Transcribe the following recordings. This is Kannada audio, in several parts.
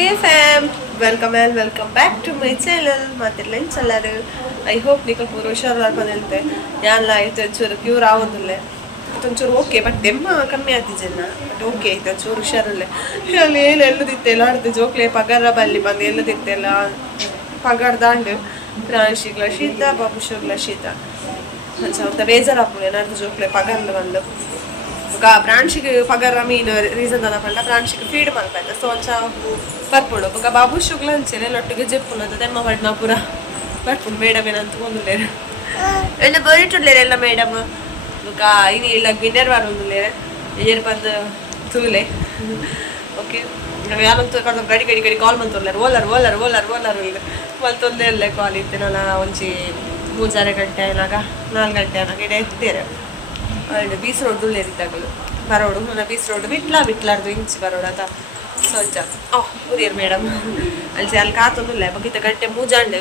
Hey fam, welcome back to my channel. ಮಾತಿರ್ಲ ಎಂಚಲ್ಲಾರು. ಐ ಹೋಪ್ ನೀವು ಪೂರ ಹುಷಾರಾಗ್ತದೆ. ಯಾನ್ಲ ಆಯ್ತು ಒಂಚೂರು ಕ್ಯೂರ್ ಆಗೋದಿಲ್ಲ, ಒಂಚೂರು ಓಕೆ. ಬಟ್ ದೆಮ್ಮ ಕಮ್ಮಿ ಆಗ್ತಿದ್ದೆನ, ಬಟ್ ಓಕೆ ಆಯ್ತು ಒಂಚೂರು ಹುಷಾರಲ್ಲೇ. ಅಲ್ಲಿ ಏನು ಎಲ್ಲದಿತ್ತೆಲ್ಲ ಆಡ್ದು ಜೋಕ್ಲೆ ಪಗಾರ ಬಲ್ಲಿ ಬಂದು ಎಲ್ಲದಿತ್ತೆಲ್ಲ ಪಗಾರ ದಾಂಡು ಪ್ರಾಣಿಗಳ ಶೀತ ಬಾಬುಶುಗಳ ಶೀತ ಸ್ವಲ್ಪ ಬೇಜಾರಾಗ್ಬೋದು ಏನಾದ್ರು ಜೋಕ್ಲೆ ಪಗಾರ್ಲು ಬಂದು ಪ್ರಾಣಿಗೆ ಪಗಾರ ಮೀನು ರೀಸನ್ ಅದ ಪಂಡ ಪ್ರಾಣಿಗೆ ಫೀಡ್ ಮಾಡ್ಬೇಕು. ಸೊ ಒಂಚ ಬರ್ಪುಡು ಬೊಕ ಬಾಬು ಶುಗ್ಲ ಅಂಚೆನೆ ಲೊಟ್ಟಿಗೆ ಜೆಪ್ಪುನದು ತೆಮ್ಮ ಪಡ್ನ ಪೂರ ಬರ್ಪುಡು ಮೇಡಮ್ ಏನಂತ ಒಂದುಲ್ಲೇರು ಎಲ್ಲ ಬರಿಟುಲ್ಲೇರು ಎಲ್ಲ ಮೇಡಮ್ ಬೊಕ ಇನಿ ಇಲ್ಲ ವಿನ್ನರ್ ಬಾರೊಂದುಲ್ಲೇರು ಏರ್ ಬಂದು ತೂಲೆ ಓಕೆ. ಯಾರಂತೂ ಗಡಿ ಕಾಲ್ ಮಂತೊಲ್ಲೇರು ಓಲರ್ ಇಲ್ಲ ಮಲ್ತೊಂದೇ ಅಲ್ಲೇ ಕಾಲ್ ಇತ್ತೇನಲ್ಲ ಒಂಚಿ 3-4 ಗಂಟೆ ಏನಾಗ 4 ಗಂಟೆ ಏನಾಗ ಇಡೇ ಎತ್ತೇರೆ ಅಂಡ್ ಬೀಸ್ ರೋಡ್ ಉಳ್ಳೇರಿದ್ದಾಗಲು ಬರೋಡು ನನ್ನ ಬೀಸ್ ರೋಡ್ ಬಿಟ್ಲಾರ್ದು ಇಂಚಿ ಬರೋಡು ಅದ ಸೊಂಚ ಹುರಿಯರ್ ಮೇಡಮ್ ಅಲ್ಲಿ ಕಾತೊಂದುಲ್ಲ ಬಗಿತ ಗಂಟೆ ಮೂಜಾಂಡು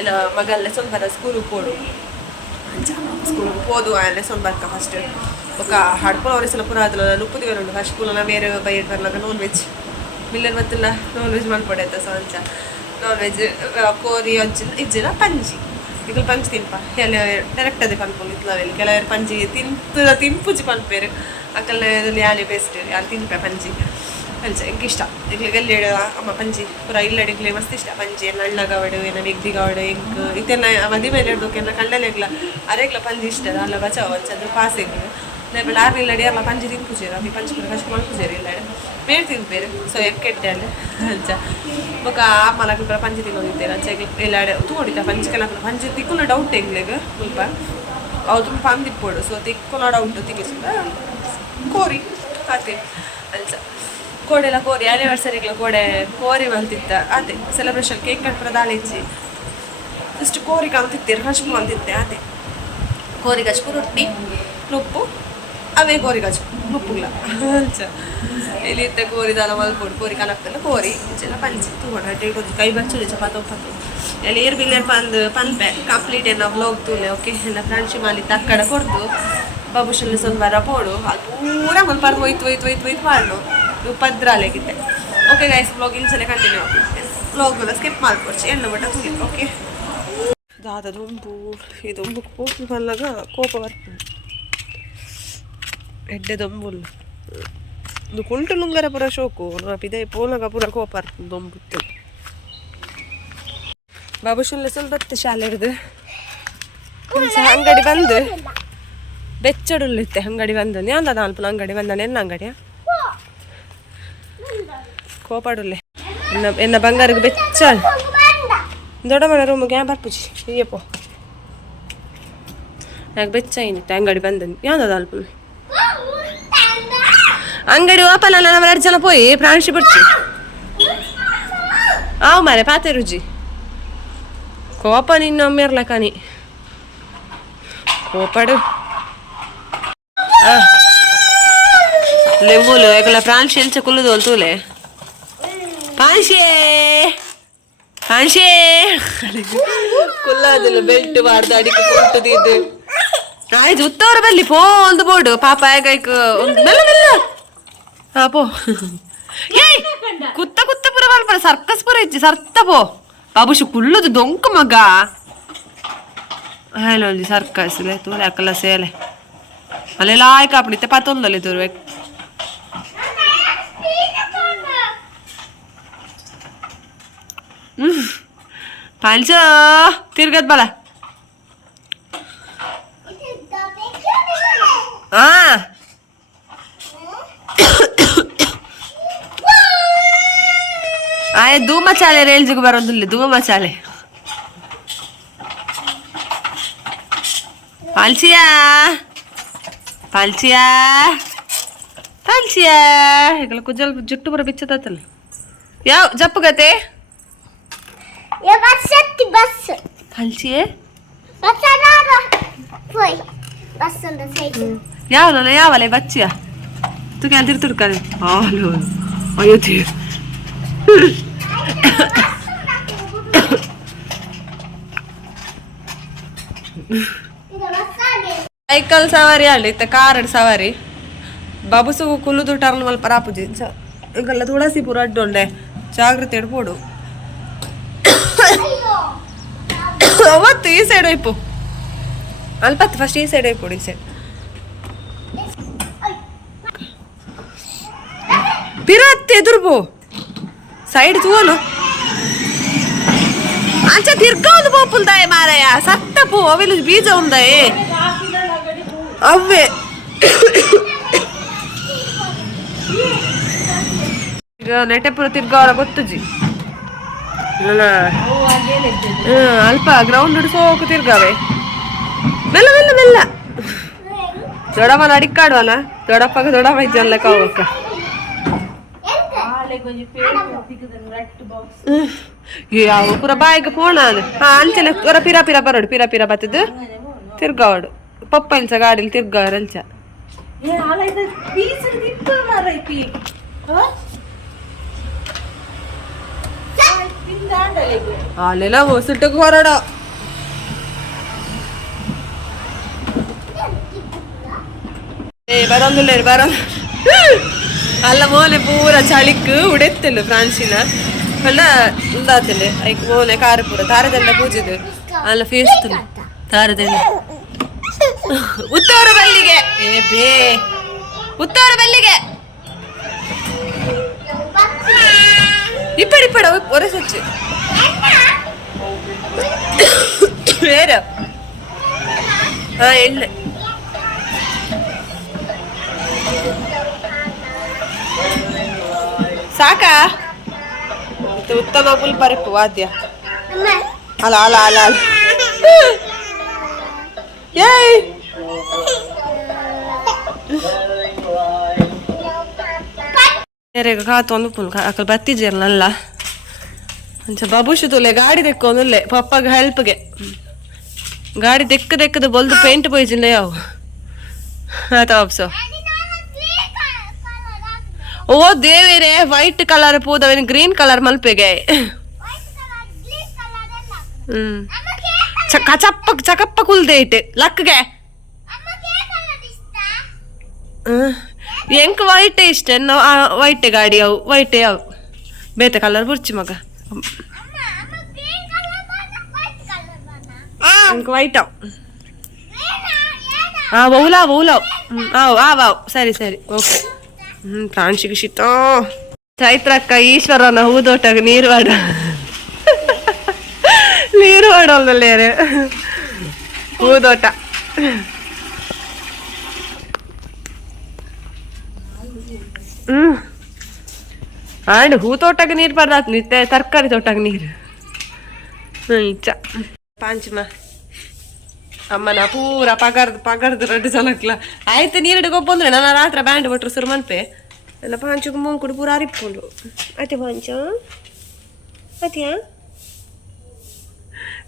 ಎಲ್ಲ ಮಗಲ್ಲೇ ಸ್ವಲ್ಪ ಸ್ಕೂಲಿಗೆ ಪೋಡು ಸ್ಕೂಲಿಗೆ ಹೋದು ಅಲ್ಲೇ ಸ್ವಲ್ಪ ಫಸ್ಟ್ ఒక ಹಡ್ಕೊಂಡು ಅವ್ರಿಗೆ ಸ್ವಲ್ಪ ಪುರ ಅದಲ್ಲ ಉಪ್ಪು ದಿವರುಂಡು ಫಸ್ಟ್ ಸ್ಕೂಲನ್ನ ಬೇರೆ ಬೈಟ್ ಬರ್ಲಾಗ ನಾನ್ ವೆಜ್ ಮಿಲ್ಲರ್ ಮತ್ತಿಲ್ಲ ನಾನ್ ವೆಜ್ ಮಾಡ್ಕೊಡೈತೆ ಸೊಂಚ ನಾನ್ ವೆಜ್ ಕೋರಿ ಇಜ್ಜಿನ ಪಂಜಿ ಈಗ ಪಂಚ್ ತಿನ್ಪ ಎಲ್ಲ ಡೈರೆಕ್ಟ್ ಅದೇ ಪನ್ಕೊಂಡು ಇತ್ಲಾವೆಲ್ಲಿ ಕೆಲವರು ಪಂಜಿ ತಿನ್ಪುಜಿ ಪನ್ಪೇರು ಅಕ್ಕಲ್ಲಿ ಯಾಲೆ ಬೆಸ್ಟ್ ಯಾರು ತಿನ್ಪೆ ಪಂಜಿ ಪಂಚ ಎಂಗೆ ಇಷ್ಟ ಈಗ ಎಲ್ಲಿ ಅಮ್ಮ ಪಂಜಿ ಪೂರ ಇಲ್ಲಡಿಗ್ಲೆ ಮಸ್ತ್ ಇಷ್ಟ ಪಂಜಿ ಎಲ್ಲ ಅಳ್ಳಗಾವಡು ಏನೋ ವ್ಯಕ್ತಿಗಾವಡು ಎಂಕ್ ಇದೆಲ್ಲ ಮದಿ ಮೇಲೆ ಹಿಡ್ದೋಕೆಲ್ಲ ಕಳ್ಳಲೆಗ್ಲ ಅರೆಗ್ಲ ಪಂಜಿ ಇಷ್ಟ ಅಲ್ಲ ಬಚಾವ ಒಂಚಂದು ಪಾಸೆಗ್ಲು ಲೇಬಲ್ ಆರು ಇಲ್ಲಡಿ ಅಮ್ಮ ಪಂಜಿ ತಿನ್ಪುಜೇರು ಅಮ್ಮಿ ಪಂಚಿ ಪೂರ ಕಷ್ಟ ಮಾಡ್ಪುಜೇರು ಇಲ್ಲ ಬೇರೆ ತಿನ್ಪೇರು ಸೊ ಕೆಟ್ಟೆ ಅಲ್ಲ ಅಂಚ ಬೊಕ ಅಮ್ಮಲಕ್ಕೆ ಪೂರ ಪಂಜಿ ತಿನ್ನೋದಿದ್ದೇನೆ ಅಂಚೆಗೆ ಎಲ್ಲ ತೂಡಿತ ಪಂಚಿಗೆಲ್ಲ ಪಂಜಿ ತಿಕ್ಕುನ ಡೌಟ್ ಹೆಂಗ್ಲೆಗ ಸ್ವಲ್ಪ ಅವು ತುಂಬ ಪಂದಿಪ್ಪೋಡು ಸೊ ತಿಕ್ಕುನ ಡೌಟ್ ತಿಕ್ಕಿಸಿದ ಕೋರಿ ಅದೇ ಅಂಚ ಕೋಡೆಲ್ಲ ಕೋರಿ ಆ್ಯನಿವರ್ಸರಿಗಳ ಕೋರಿ ಅಂತಿತ್ತ ಅದೇ ಸೆಲೆಬ್ರೇಷನ್ ಕೇಕ್ ಕಟ್ಪುರ ದಾಳಿಚ್ಚಿ ಜಸ್ಟ್ ಕೋರಿ ಕಾಣ್ತಿತ್ತೇರು ಹಚ್ಪು ಅಂತಿದ್ದೆ ಅದೇ ಕೋರಿಗೆ ಹಚ್ಪು ರೊಟ್ಟಿ ಉಪ್ಪು ಅವೇ ಕೋರಿಗೆ ಹಚ್ಪು ಉಪ್ಪುಲ್ಲ ಅಂಚ ಇಲ್ಲಿದ್ದ ಕೋರಿ ದಾಲ ಮಲ್ಪೋಡು ಕೋರಿ ಕಲಕ್ಕೆಲ್ಲ ಕೋರಿ ಇಂಚೆಲ್ಲ ಪಂಚಿ ತಗೊಂಡು ಅಡ್ಡೆ ಕೊಂಚ ಕೈ ಬಚ್ಚುಡಿ ಚಪಾತ ಉಪ್ಪತ್ತು ಎಲ್ಲ ಏರ್ ಬಿಲ್ಲರ್ ಪನ್ಪೆ ಕಂಪ್ಲೀಟ್ ಏನೋ ವ್ಲಾಗ್ ತೂಲೆ ಓಕೆ ಎಲ್ಲ ಫ್ರಾನ್ಶಿ ಮಾಲಿ ತಕ್ಕಡ ಕೊಡ್ದು ಬಾಬುಶಲ್ಲಿ ಸೊಂಬಾರ ಪೋಡು ಅದು ಪೂರ ಮಲ್ಪಾರ್ ಹೋಯ್ತು ಮಾಡು ಪದ್ರಾಲೆಗಿದ್ದೆ ಓಕೆ ಗೈಸ್ ವ್ಲಾಗ್ ಇಂಚನೆ ಕಂಟಿನ್ಯೂ ವ್ಲಾಗ್ನ ಸ್ಕಿಪ್ ಮಾಡ್ಕೊಡ್ಚಿ ಎಣ್ಣೆ ಬಟ್ಟ ತುಗಿ ಓಕೆ. ದಾದ ದೊಂಬು ಇದೊಂಬು ಕೋಪಿ ಬಲ್ಲಾಗ ಕೋಪ ಬರ್ತದೆ ಎಡ್ಡೆ ದೊಂಬುಲ್ಲ ಇದು ಕುಂಟು ಲುಂಗರ ಪುರ ಶೋಕು ನಾಪಿದೆ ಪೋಲಾಗ ಪುರ ಕೋಪ ಬರ್ತದೆ ದೊಂಬುತ್ತೆ. ಬಾಬುಶಲ್ಲ ಸ್ವಲ್ಪ ಶಾಲೆ ಹಿಡಿದು ಅಂಗಡಿ ಬಂದು ಬೆಚ್ಚಡುಲ್ಲಿತ್ತೆ ಅಂಗಡಿ ಬಂದು ಯಾಂದ ನಾಲ್ಪನ ಅಂಗಡಿ ಬಂದಾನೆ ಎನ್ನ ಅಂಗಡಿಯ ಕೋಪಾಡುಲ್ಲೆ ಎನ್ನ ಬಂಗಾರಿಗೆ ಬೆಚ್ಚ ದೊಡ್ಡ ಮನೆ ರೂಮಿಗೆ ಯಾ ಬರ್ಪುಜಿ ಅಯ್ಯಪ್ಪೋ ಯಾಕೆ ಬೆಚ್ಚ ಏನಿತ್ತು ಅಂಗಡಿ ಬಂದನು ಯಾವ್ದು ಅಲ್ಪ ಅಂಗಡಿ ಓಪನ್ ಅಲ್ಲ ನಮ್ಮ 2 ಜನ ಪೋಯಿ ಪ್ರಾಣಿಸಿ ಬಿಡ್ಚಿ ಆವು ಮಾರೆ ಪಾತೆ ರುಜಿ ಕೋಪ ನಿನ್ನೊಮ್ಮೆ ಇರ್ಲಕ್ಕನಿ ಕೋಪಾಡು ಲೆವ್ವುಲು ಯಾಕಲ್ಲ ಪ್ರಾಣಿಸಿ ಎಲ್ಚ ಕುಲ್ಲುದು ಅಲ್ತೂಲೆ ಪಾನ್ಶೇ ಕುಲ್ಲದಿಲ್ಲ ಬೆಲ್ಟ್ ಮಾಡ್ದ ಅಡಿಕೆ ಕೊಟ್ಟದಿದ್ದು ಆಯ್ತು ಉತ್ತವರ ಬಲ್ಲಿ ಪೋ ಒಂದು ಬೋರ್ಡು ಪಾಪ ಹೇಗಾಯ್ಕ ಮೆಲ್ಲ ಹಾ ಪೋ ಏಯ್ ಕುತ್ತ ಪುರ ಬಲ್ಪರ ಸರ್ಕಸ್ ಪುರ ಇಚ್ಚಿ ಸರ್ತ ಪೋ ಬಾಬುಶು ಕುಲ್ಲುದು ದೊಂಕು ಮಗ ಹೇಳೋ ಸರ್ಕಸ್ ತೂಲೆ ಅಕ್ಕಲ್ಲ ಸೇಲೆ ಅಲ್ಲೆಲ್ಲ ಆಯ್ಕೆ ಆಪಡಿತ್ತೆ ಪತ್ತೊಂದಲ್ಲಿ ತೋರ್ಬೇಕು ಪಾಲ್ಚ ತಿರ್ಗದ್ ಬಲ ಹಾ ಆಯ್ ಧೂಮ ಚಾಲೆ ರೇಂಜ್ಗೆ ಬರೋದಿಲ್ಲ ಧೂಮ ಚಾಲೆ ಪಾಲ್ಚಿಯಾ ಈಗ ಕುಜ್ಜಲ್ ಜುಟ್ಟು ಬರೋ ಬಿಚ್ಚತಲ್ಲ ಯಾವ ಜಪ್ಪಗತೆ ಪಾಲ್ಚಿಯೇ ಯಾವಲ್ಲ ಬಚ್ಚಿಯ ತುಕೆ ಅಂತ ತಿರ್ಕದೆ ಹಾಲು ಅಯ್ಯೋ ಸೈಕಲ್ ಸವಾರಿ ಅಲ್ಲ ಇತ್ತ ಕಾರ್ ಸವಾರಿ ಬಾಬುಸು ಕುಲ್ಲುದು ಟರ್ನ್ ಮಲ್ಪ ರಾಪುಜಿ ಈಗೆಲ್ಲ ತುಳಸಿಪುರ ಅಡ್ಡೊಂಡೆ ಜಾಗ್ರತೆ ಇಡ್ಬೋಡು ಅವತ್ತು ಈ ಸೈಡ್ ಐಪು ಅಲ್ಪತ್ತು ಫಸ್ಟ್ ಈ ಸೈಡ್ ಐಪೋಡು ಈ ಸೈಡ್ ಪಿರತ್ತೆ ಎದುರ್ಬೋ ಸೈಡ್ ತೂವನು ಅಂಚ ತಿರ್ಗೌದು ಪೋಪುಲ್ದಾಯ ಮಾರಾಯ ಸತ್ತ ಪೋ ಅವೆಲ್ಲ ಬೀಜ ಉಂದಾಯೆ ಅವೇ ಈಗ ನೆಟೆ ಪುರ ತಿರ್ಗಾವರ ಗೊತ್ತುಜಿ ಅಲ್ಪ ಗ್ರೌಂಡ್ ಹಿಡಿಸೋಕು ತಿರ್ಗಾವೆ ಮೆಲ್ಲ ಮೆಲ್ಲ ಮೆಲ್ಲ ದೊಡವನ ಅಡಿಕ್ಕಾಡುವಲ್ಲ ದೊಡಪ್ಪಗ ದೊಡವ ಇದ್ದಲ್ಲ ಕಾವಕ್ಕ ಯಾವ ಪುರ ಬಾಯಿಗೆ ಪೋಣ ಅದು ಅಂಚನೆ ಪುರ ಪಿರ ಪಿರ ಬರೋಡು ಪಿರ ಪಿರ ಬತ್ತದು ತಿರ್ಗಾವಡು ಪಪ್ಪ ಇಲ್ಸ ಗಾಡಿಲಿ ತಿರ್ಗಾವ್ರ ಅಂಚ ಅಲ್ಲೆಲ್ಲ ಹೊಸಟಕ್ಕೆ ಹೊರಡ ಬರೋದಿಲ್ಲ ಬರೋದು ಅಲ್ಲ ಮೋನೆ ಪೂರ ಚಳಿಕ್ ಉಡೆತ್ತಲು ಫ್ರಾನ್ಸಿನ ಅಲ್ಲ ಉಂದಾತಲೆ ಐಕ್ ಮೋನೆ ಕಾರ ಪೂರ ತಾರದೆಲ್ಲ ಪೂಜೆದು ಅಲ್ಲ ಫೇಸ್ತು ತಾರದೆಲ್ಲ ಉತ್ತವರ ಬಲ್ಲಿಗೆ ಏ ಬೇ ಉತ್ತವರ ಬಲ್ಲಿಗೆ ಇಪ್ಪಡಿ ಇಪ್ಪಡ ಒರೆಸೊಚ್ಚು ಬೇರೆ ಹಾ ಎಣ್ಣೆ ಸಾಕಾ ಉತ್ತಮ ಪುಲ್ ಪರಿಪು ವಾದ್ಯ ಅಲ್ಲ ಅಲ್ಲ ಅಲ್ಲ ಅಲ್ಲ ಏಯ್ ಕಾತು ಒಂದು ಪುಲ್ ಅಕ್ಕಲ್ ಬತ್ತಿಜೇರ್ನಲ್ಲ ಅಂಚ ಬಾಬುಶು ತುಲೆ ಗಾಡಿ ತೆಕ್ಕೊಂದುಲ್ಲೆ ಪಪ್ಪಗ ಹೆಲ್ಪ್ಗೆ ಗಾಡಿ ತೆಕ್ಕದು ಬೊಲ್ದು ಪೇಂಟ್ ಪೋಯ್ಜಿಲ್ಲ ಯಾವ ಆತ ವಾಪ್ಸು ಓ ದೇವೇರೆ ವೈಟ್ ಕಲರ್ ಪೂದವೇನು ಗ್ರೀನ್ ಕಲರ್ ಮಲ್ಪೆಗೆ ಚಕಪ್ಪ ಕುಲ್ದೆ ಇಟ್ಟು ಲಕ್ಗೆ ಎಂಕ್ ವೈಟ್ ಇಷ್ಟ ವೈಟೆ ಗಾಡಿ ಅವು ವೈಟೆ ಅವು ಬೇತೆ ಕಲರ್ ಬುರ್ಚಿ ಮಗ ಎಂಕ್ ವೈಟ್ ಅವು ಬಹುಲಾವ್ ಆವ್ ಸರಿ ಸರಿ ಓಕೆ ಪ್ರಾಣಿಗೆ ಶೀತ ಚೈತ್ರಕ್ಕ ಈಶ್ವರನ ಹೂದೋಟಗ ನೀರು ಆಡೋಲ್ಲೇ ಹೂದೋಟ ಆಂಡ್ ಹೂ ತೋಟಗ ನೀರು ಬರ್ದಾತ್ ನಿತ್ಯ ತರಕಾರಿ ತೋಟಗ ನೀರು ಇಚ್ಚ ಪಾಂಚಮ ಅಮ್ಮನ ಪೂರ ಪಗರ್ದು ರಡ್ಡು ಸಲಕ್ಲ ಆಯ್ತು ನೀರಡು ಗೊಬ್ಬಂದ್ರೆ ನಾನು ರಾತ್ರಿ ಬ್ಯಾಂಡ್ ಬಿಟ್ರು ಸುರು ಮನ್ಪೆ ಎಲ್ಲ ಪಾಂಚಕ್ಕೆ ಮುಂಕುಡು ಪೂರ ಅರಿಪ್ಕೊಂಡು ಆಯ್ತು ಪಾಂಚ ಆಯ್ತಿಯಾ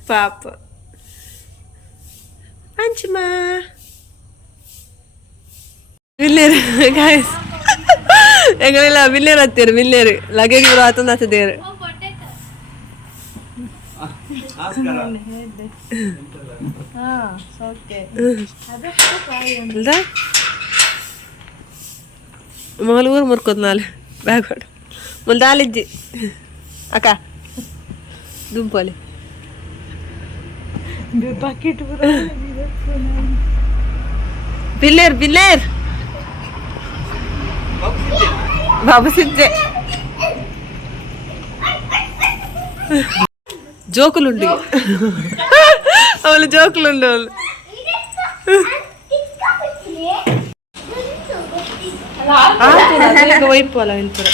ಪಾಪ ಪಾಂಚಮ್ಮ ವಿಲ್ಲೇರು ಗಾಯ್ಸ್ ಎಗಳೆಲ್ಲ ವಿಲ್ಲೇರು ಹತ್ತೀರು ವಿಲ್ಲೇರು ಲಗೇಜ್ ಇವರು ಆತಂದು ಹತ್ತದೇರು ಮೊಗಲು ಊರು ಮುರ್ಕೋದು ನಾಳೆ ಬ್ಯಾಗ್ ಹೊಡು ಮೊಲ್ ದಾಲಿಜ್ಜಿ ಅಕ್ಕ ದುಂಪಲ್ಲಿ ಬಿಲ್ಲೇರ್ ಬಾಬು ಸಿದ್ದೆ ಜೋಕುಲುಂಡಿ ಅವಳು ಜೋಕುಲುಂಡು ಅವಳು ವೈಪು ಅಲ್ಲ ಇಂಪುರ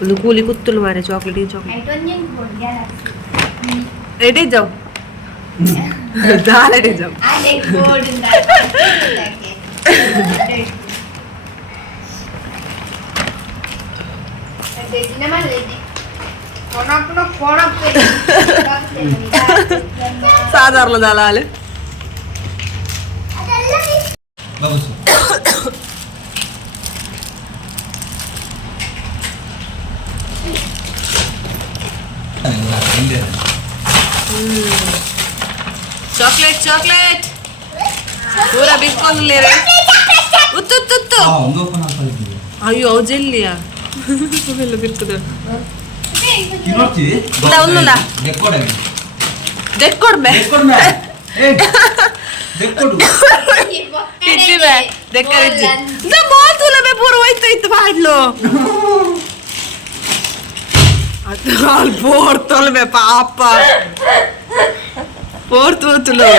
ಒಂದು ಕೂಲಿ ಕುತ್ತಲು ಮಾರೆ ಚಾಕ್ಲೇಟ್ ರೆಡಿ ಜಾವ್ ರೆಡಿ ಜಾವ್ സാധാരണ ദലാല് ಚಾಕ್ಲೇಟ್ ಚಾಕ್ಲೇಟ್ ಪೂರ ಬಿಟ್ಕೊಂಡ್ಲೇರೆ ಉತ್ತು ಅಯ್ಯೋ ಜೆಲ್ಲಿಯಾ ಅವೆಲ್ಲ ಬಿರ್ತದ ದೆಕ್ಕೊಡ್ಬೆ ಇಟ್ಟಿವೆ ದೆಕ್ಕರಿಜ್ಜಿ ಮಾತುಲಬೆ ಪೂರ ಹೋಯ್ತಾಯ್ತು ಮಾಡ್ಲು ಅದು ಅಲ್ಲಿ ಬೋರ್ ತೊಲ್ಬೆ ಪಾಪ ಬೋರ್ ತೋತುಲು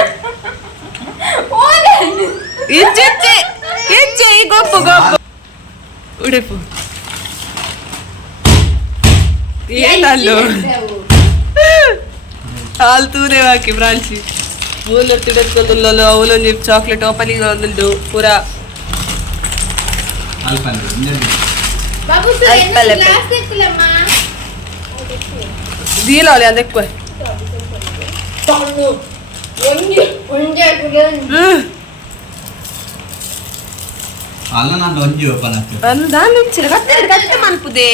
ಇಜ್ಜೆ ಇಜ್ಜೆ ಈ ಗೊಪ್ಪು ಗೊಪ್ಪು ಉಡೆಪು ಏನಲ್ಲೋ ಹಾಲು ತೂರೆ ಹಾಕಿ ಬ್ರಾಂಚಿ ಮೂಲ ತಿಡತ್ಕೊಂದು ಅವಲೊಂದು ಚಾಕ್ಲೇಟ್ ಓಪನಿಂಗ್ ಒಂದೊಂದು ಪೂರ ದೀಲ ಅದಕ್ಕೆ ಅಲ್ಲ ನಾನು ಒಂಜಿ ಓಪನ್ ಆಗ್ತದೆ ನಾನು ಇಂಚಿನ ಕತ್ತೆ ಮನ್ಪುದೆ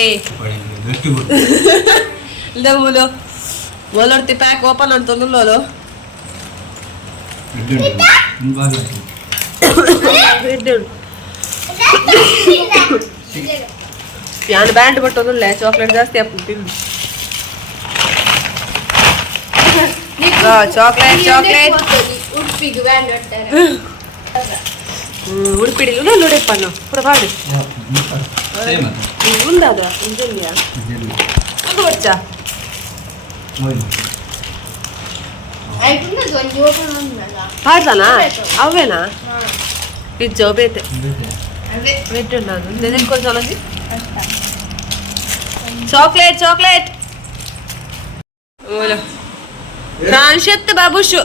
ಇಲ್ಲ ಮೂಲು ಮೊಲರ್ತಿ ಪ್ಯಾಕ್ ಓಪನ್ ಅಂತಂದು ಯಾನ್ ಬ್ಯಾಂಡ್ ಬಟ್ಟೋದಿಲ್ಲ ಚಾಕ್ಲೇಟ್ ಜಾಸ್ತಿ ಹಾಕ್ಬಿಟ್ಟು ಚಾಕ್ಲೇಟ್ ಚಾಕ್ಲೇಟ್ ಉಡುಪಿಡಿ ನೋಡಪ್ಪನು ಪುರ ಪಾಡು ಉಂದಾದ ಇಂಜಲ್ಯಾ ಒಂದು వచ్చా పాడతానా అవేనా పిజ్జా బేతే పెట్టండి కొంచెం చాక్లెట్ చాక్లెట్ ఫ్రాన్షెత్ బాబుషు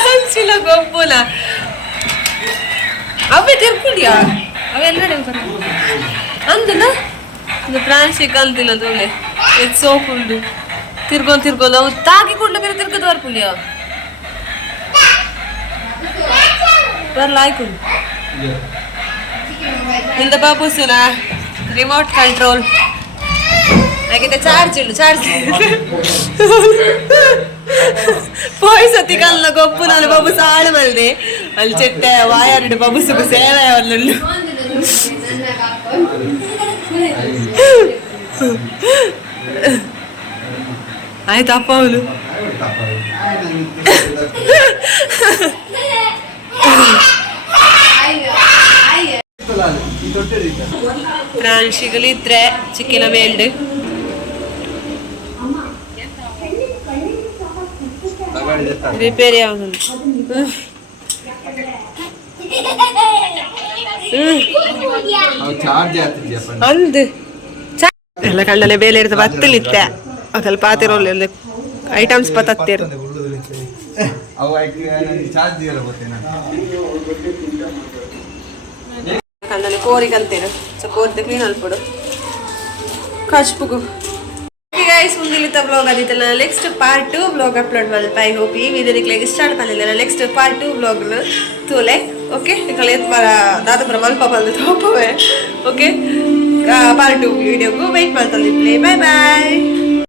ಫ್ರಾನ್ಸಿಲ ಗೊಬ್ಬುಲ ಅವೇ ತಿರ್ಕೊಂಡಿಯಾ ಅವೆಲ್ಲ ಅಂದಲ್ಲ ಇದು ಫ್ರಾನ್ಸಿ ಕಲ್ತಿಲ್ಲ ತೋಲೆ ಸೋಪುಂಡು ತಿರ್ಗೊಂಡು ಅವು ತಾಗಿ ಕುಂಡ ಬೇರೆ ತಿರ್ಗದ ಬರ್ಪುಲಿಯ ಬರ್ಲ ಆಯ್ಕೊಂಡು ಇಂದ ಬಾಬುಸುನ ರಿಮೋಟ್ ಕಂಟ್ರೋಲ್ ಹಾಗಿದ್ದೆ ಚಾರ್ಜ್ ಇಡು ಚಾರ್ಜ್ ಪೋಯ್ಸತಿ ಕಲ್ಲ ಗೊಪ್ಪು ನಾನು ಬಾಬು ಸಾಳು ಮಲ್ದೆ ಅಲ್ಲಿ ಚೆಟ್ಟೆ ವಾಯರ್ಡು ಬಾಬುಸುಗು ಸೇವೆ ಅವನ್ನುಳ್ಳು ಆಯ್ತು ಅಪ್ಪ ಅವನು ಫ್ರಾನ್ಸಿಗಲಿದ್ರೆ ಚಿಕ್ಕಿನ ಮೇಲ್ಡು ರಿಪೇರಿ ಯಾವುದು ಅಂದು ಎಲ್ಲ ಕಣ್ಣನೆ ಬೇಲೆ ಇರ್ತದೆ ಬತ್ತಲಿತ್ತೆ ಸ್ವಲ್ಪ ಪಾತಿರೋಲ್ಲ ಐಟಮ್ಸ್ ಪತ್ತತ್ತಿರು ಕಣ್ಣನೆ ಕೋರಿ ಕಲ್ತೇನೆ ಸೊ ಕೋರ್ತೆ ಕ್ಲೀನ್ ಅಲ್ಪಡು ಕಚ್ಪುಗು ಗೈಸ್ ಮುಂದಿಲಿತ ಬ್ಲಾಗ್ ಆದಿತ್ತಲ್ಲ ನೆಕ್ಸ್ಟ್ ಪಾರ್ಟ್ 2 ಬ್ಲಾಗ್ ಅಪ್ಲೋಡ್ ಮಲ್ಪ ಐ ಹೋಪ್ ಈ ವಿಡಿಯೋ ನಿಕ್ಲೆ ಸ್ಟಾರ್ಟ್ ಮಾಡಿಲ್ಲ ನೆಕ್ಸ್ಟ್ ಪಾರ್ಟ್ 2 ಬ್ಲಾಗ್ ತೋಲೆ ಓಕೆ ನಿಕಲೆ ಮರ ದಾದ ಮಲ್ಪ ಬಂದು ತೋಪವೆ ಓಕೆ ಪಾರ್ಟ್ 2 ವಿಡಿಯೋಗೂ ವೇಟ್ ಮಾಡ್ತಾ ಇರ್ಲಿ ಬೈ ಬೈ